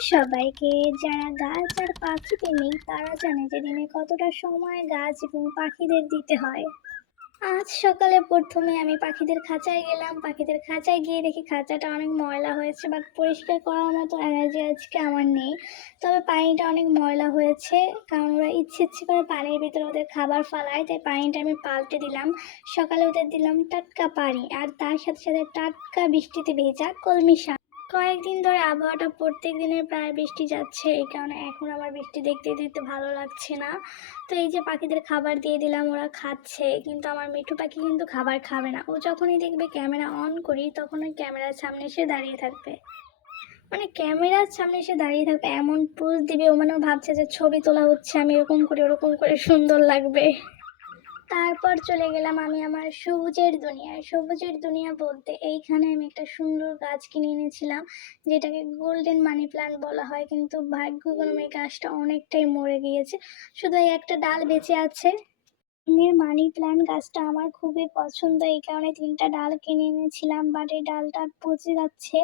সবাইকে, যারা গাছ আর পাখি প্রেমী তারা জানে যে দিনে কতটা সময় গাছ এবং পাখিদের দিতে হয়। আজ সকালে প্রথমে আমি পাখিদের খাঁচায় গেলাম। পাখিদের খাঁচায় গিয়ে দেখি খাঁচাটা অনেক ময়লা হয়েছে, বাট পরিষ্কার করার মতো এনার্জি আজকে আমার নেই। তবে পানিটা অনেক ময়লা হয়েছে, কারণ ওরা ইচ্ছে ইচ্ছে করে পানির ভিতরে ওদের খাবার ফালায়, তাই পানিটা আমি পাল্টে দিলাম। সকালে ওদের দিলাম টাটকা পানি, আর তার সাথে সাথে টাটকা বৃষ্টিতে ভেজা কলমি শাক। কয়েকদিন ধরে আবহাওয়াটা প্রত্যেক দিনের প্রায় বৃষ্টি যাচ্ছে, এই কারণে এখন আমার বৃষ্টি দেখতে দেখতে ভালো লাগছে না। তো এই যে পাখিদের খাবার দিয়ে দিলাম, ওরা খাচ্ছে, কিন্তু আমার মিঠু পাখি কিন্তু খাবার খাবে না। ও যখনই দেখবে ক্যামেরা অন করি তখন ওই ক্যামেরার সামনে এসে দাঁড়িয়ে থাকবে। মানে ক্যামেরার সামনে এসে দাঁড়িয়ে থাকবে, এমন পোজ দিবে, ও মানে ভাবছে যে ছবি তোলা হচ্ছে, আমি এরকম করে, ওরকম করে সুন্দর লাগবে। তারপর চলে গেলাম আমি আমার সবুজের দুনিয়ায়। সবুজের দুনিয়া বলতে এইখানে আমি একটা সুন্দর গাছ কিনে এনেছিলাম, যেটাকে গোল্ডেন মানি প্ল্যান্ট বলা হয়। কিন্তু ভাগ্যক্রমে গাছটা অনেকটাই মরে গিয়েছে। শুধু এই একটা ডাল বেঁচে আছে। মানি প্ল্যান্ট গাছটা আমার খুবই পছন্দ। এই কারণে তিনটা ডাল কিনে এনেছিলাম বাট এই ডালটা পচে যাচ্ছে।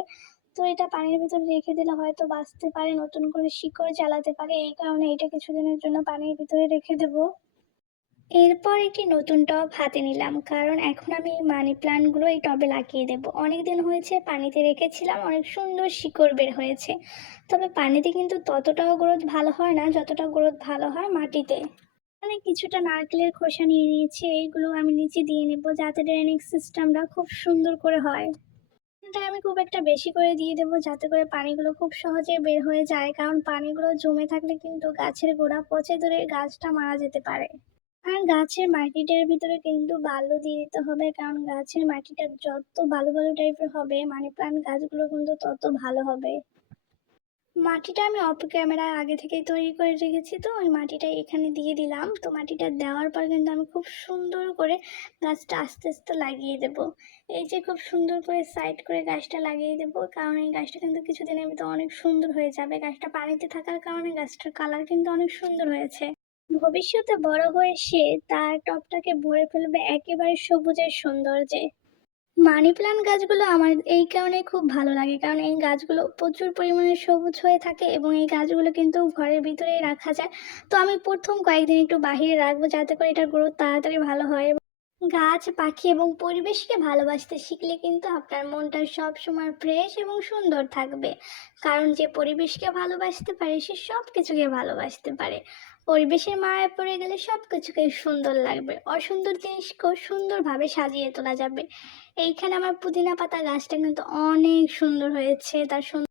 তো এটা পানির ভিতরে রেখে দিলে হয়তো বাঁচতে পারে, নতুন করে শিকড় জ্বালাতে পারে। এই কারণে এটা কিছুদিনের জন্য পানির ভিতরে রেখে দেবো। এরপর একটি নতুন টব হাতে নিলাম, কারণ এখন আমি মানি প্লান্টগুলো এই টবে লাগিয়ে দেবো। অনেক দিন হয়েছে, পানিতে রেখেছিলাম, অনেক সুন্দর শিকড় বের হয়েছে। তবে পানিতে কিন্তু ততটাও গ্রোথ ভালো হয় না, যতটা গ্রোথ ভালো হয় মাটিতে। আমি কিছুটা নারকেলের খোসা নিয়ে নিয়েছি, এইগুলো আমি নিচে দিয়ে নেব, যাতে ড্রেনিং সিস্টেমটা খুব সুন্দর করে হয়। এটা আমি খুব একটা বেশি করে দিয়ে দেবো, যাতে করে পানিগুলো খুব সহজে বের হয়ে যায়, কারণ পানিগুলো জমে থাকলে কিন্তু গাছের গোড়া পচে ধরে গাছটা মারা যেতে পারে। আর গাছের মাটিটার ভিতরে কিন্তু বালু দিয়ে দিতে হবে, কারণ গাছের মাটিটা যত বালু বালু টাইপের হবে, মানি প্লান্ট গাছগুলো কিন্তু তত ভালো হবে। মাটিটা আমি অফ ক্যামেরায় আগে থেকেই তৈরি করে রেখেছি তো, ওই মাটিটা এখানে দিয়ে দিলাম। তো মাটিটা দেওয়ার পর কিন্তু আমি খুব সুন্দর করে গাছটা আস্তে আস্তে লাগিয়ে দেব। এই যে খুব সুন্দর করে সাইড করে গাছটা লাগিয়ে দেব, কারণ এই গাছটা কিন্তু কিছুদিনের ভিতরে অনেক সুন্দর হয়ে যাবে। গাছটা পানিতে থাকার কারণে গাছটার কালার কিন্তু অনেক সুন্দর হয়েছে। ভবিষ্যতে বড় হয়ে সে তার টপটাকে ভরে ফেলবে একেবারে সবুজের সৌন্দর্যে। মানি প্লান্ট গাছগুলো আমার এই কারণে খুব ভালো লাগে, কারণ এই গাছগুলো প্রচুর পরিমাণে সবুজ হয়ে থাকে এবং এই গাছগুলো কিন্তু ঘরের ভিতরেই রাখা যায়। তো আমি প্রথম কয়েকদিন একটু বাহিরে রাখব যাতে করে এটার গ্রোথ তাড়াতাড়ি ভালো হয়। গাছ, পাখি এবং পরিবেশকে ভালোবাসতে শিখলে কিন্তু আপনার মনটা সব সময় ফ্রেশ এবং সুন্দর থাকবে। কারণ যে পরিবেশকে ভালোবাসতে পারে, সে সব কিছুকে ভালোবাসতে পারে। পরিবেশের মায়ায় পড়ে গেলে সব কিছুকে সুন্দর লাগবে। অসুন্দর জিনিসকেও সুন্দরভাবে সাজিয়ে তোলা যাবে। এইখানে আমার পুদিনা পাতা গাছটা কিন্তু অনেক সুন্দর হয়েছে। তার সুন্দর